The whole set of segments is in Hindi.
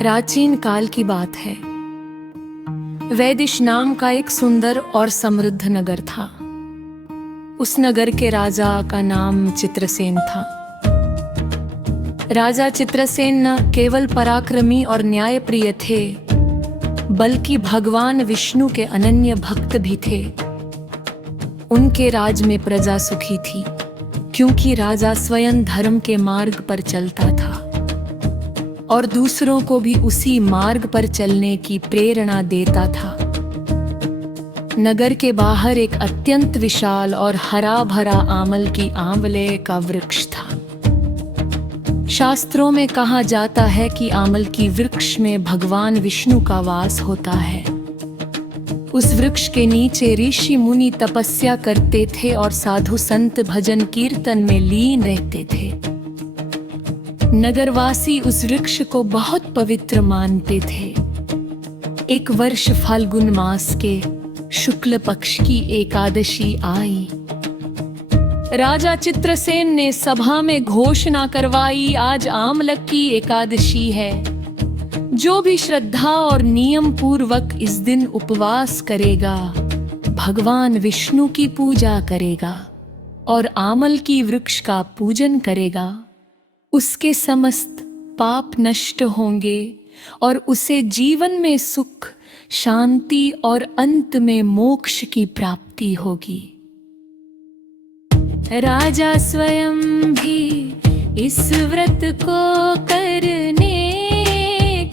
प्राचीन काल की बात है। वैदिश नाम का एक सुंदर और समृद्ध नगर था। उस नगर के राजा का नाम चित्रसेन था। राजा चित्रसेन न केवल पराक्रमी और न्यायप्रिय थे, बल्कि भगवान विष्णु के अनन्य भक्त भी थे। उनके राज में प्रजा सुखी थी, क्योंकि राजा स्वयं धर्म के मार्ग पर चलता था और दूसरों को भी उसी मार्ग पर चलने की प्रेरणा देता था। नगर के बाहर एक अत्यंत विशाल और हरा भरा आमल की आंवले का वृक्ष था। शास्त्रों में कहा जाता है कि आमल की वृक्ष में भगवान विष्णु का वास होता है। उस वृक्ष के नीचे ऋषि मुनि तपस्या करते थे और साधु संत भजन कीर्तन में लीन रहते थे। नगरवासी उस वृक्ष को बहुत पवित्र मानते थे। एक वर्ष फाल्गुन मास के शुक्ल पक्ष की एकादशी आई। राजा चित्रसेन ने सभा में घोषणा करवाई, आज आमलक की एकादशी है। जो भी श्रद्धा और नियम पूर्वक इस दिन उपवास करेगा, भगवान विष्णु की पूजा करेगा और आमल की वृक्ष का पूजन करेगा, उसके समस्त पाप नष्ट होंगे और उसे जीवन में सुख, शांति और अंत में मोक्ष की प्राप्ति होगी। राजा स्वयं भी इस व्रत को करने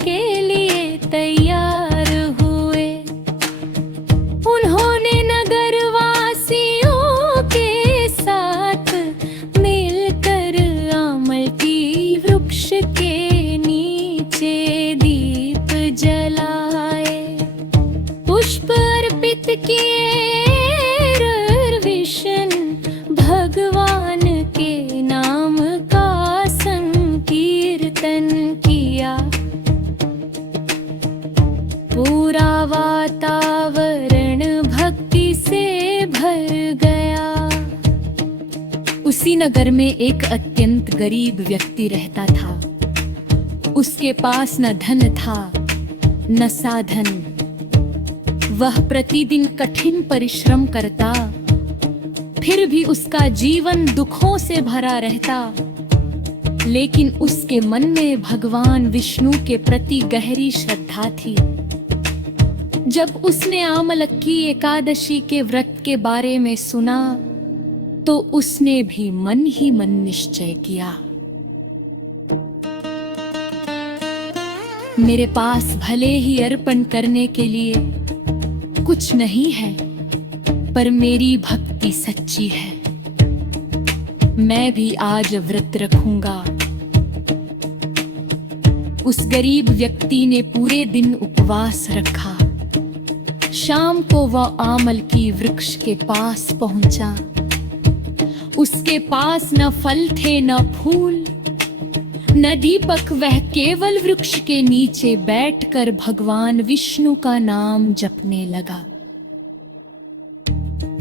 के लिए तैयार हुए। उन्होंने नगरवासियों के साथ मिलकर आमल की वृक्ष के नीचे दीप जलाए, पुष्प अर्पित किए, भगवान के नाम का संकीर्तन किया। पूरा वातावरण भक्ति से भर गया। उसी नगर में एक अत्यंत गरीब व्यक्ति रहता था। उसके पास न धन था न साधन। वह प्रतिदिन कठिन परिश्रम करता, फिर भी उसका जीवन दुखों से भरा रहता। लेकिन उसके मन में भगवान विष्णु के प्रति गहरी श्रद्धा थी। जब उसने आमलक की एकादशी के व्रत के बारे में सुना, तो उसने भी मन ही मन निश्चय किया, मेरे पास भले ही अर्पण करने के लिए कुछ नहीं है, पर मेरी भक्ति सच्ची है। मैं भी आज व्रत रखूंगा। उस गरीब व्यक्ति ने पूरे दिन उपवास रखा। शाम को वह आमल की वृक्ष के पास पहुंचा। उसके पास न फल थे न फूल न दीपक। वह केवल वृक्ष के नीचे बैठकर भगवान विष्णु का नाम जपने लगा।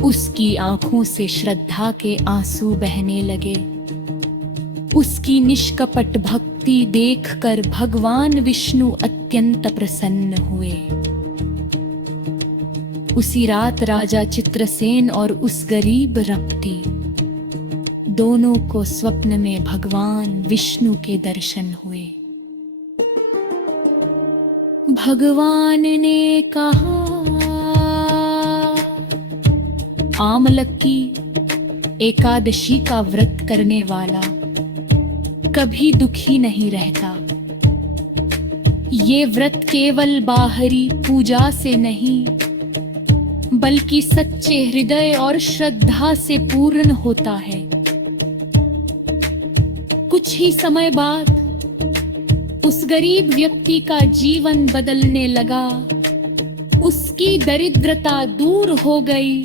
उसकी आंखों से श्रद्धा के आंसू बहने लगे। उसकी निष्कपट भक्ति देखकर भगवान विष्णु अत्यंत प्रसन्न हुए। उसी रात राजा चित्रसेन और उस गरीब व्यक्ति दोनों को स्वप्न में भगवान विष्णु के दर्शन हुए। भगवान ने कहा, आमलक की एकादशी का व्रत करने वाला कभी दुखी नहीं रहता। ये व्रत केवल बाहरी पूजा से नहीं, बल्कि सच्चे हृदय और श्रद्धा से पूर्ण होता है। कुछ ही समय बाद उस गरीब व्यक्ति का जीवन बदलने लगा। उसकी दरिद्रता दूर हो गई,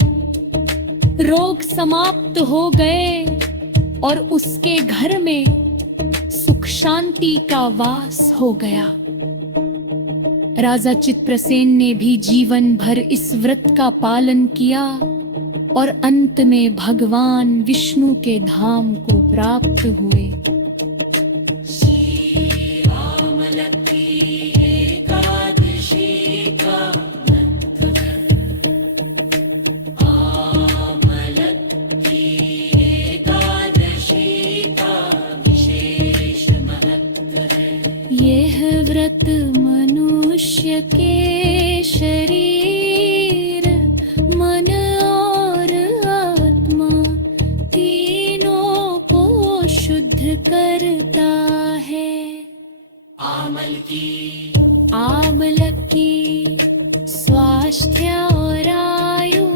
रोग समाप्त हो गए और उसके घर में सुख शांति का वास हो गया। राजा चित्रसेन ने भी जीवन भर इस व्रत का पालन किया और अंत में भगवान विष्णु के धाम को प्राप्त हुए। श्री राम लक्ष्मी व्रत मनुष्य के शरीर, मन और आत्मा तीनों को शुद्ध करता है। आमल की स्वास्थ्य और आयु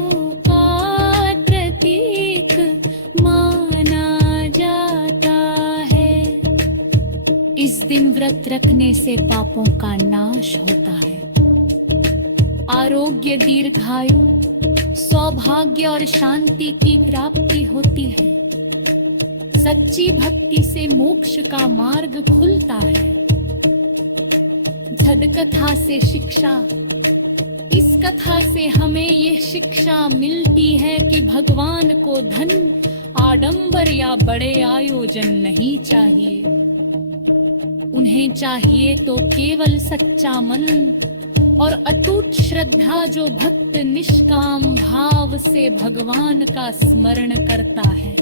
का प्रतीक माना जाता है। इस दिन व्रत रखने से पापों का नाश होता है, आरोग्य, दीर्घायु, सौभाग्य और शांति की प्राप्ति होती है। सच्ची भक्ति से मोक्ष का मार्ग खुलता है। धद कथा से शिक्षा, इस कथा से हमें ये शिक्षा मिलती है कि भगवान को धन, आडंबर या बड़े आयोजन नहीं चाहिए। उन्हें चाहिए तो केवल सच्चा मन और अटूट श्रद्धा, जो भक्त निष्काम भाव से भगवान का स्मरण करता है।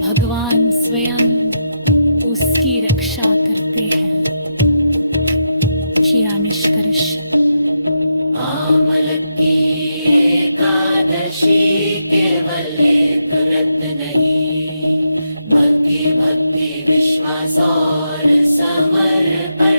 भगवान स्वयं उसकी रक्षा करते हैं। शिरा निष्कर्ष। आमल की एकादशी केवल एक व्रत नहीं, भक्ति भक्ति विश्वास और समर्पण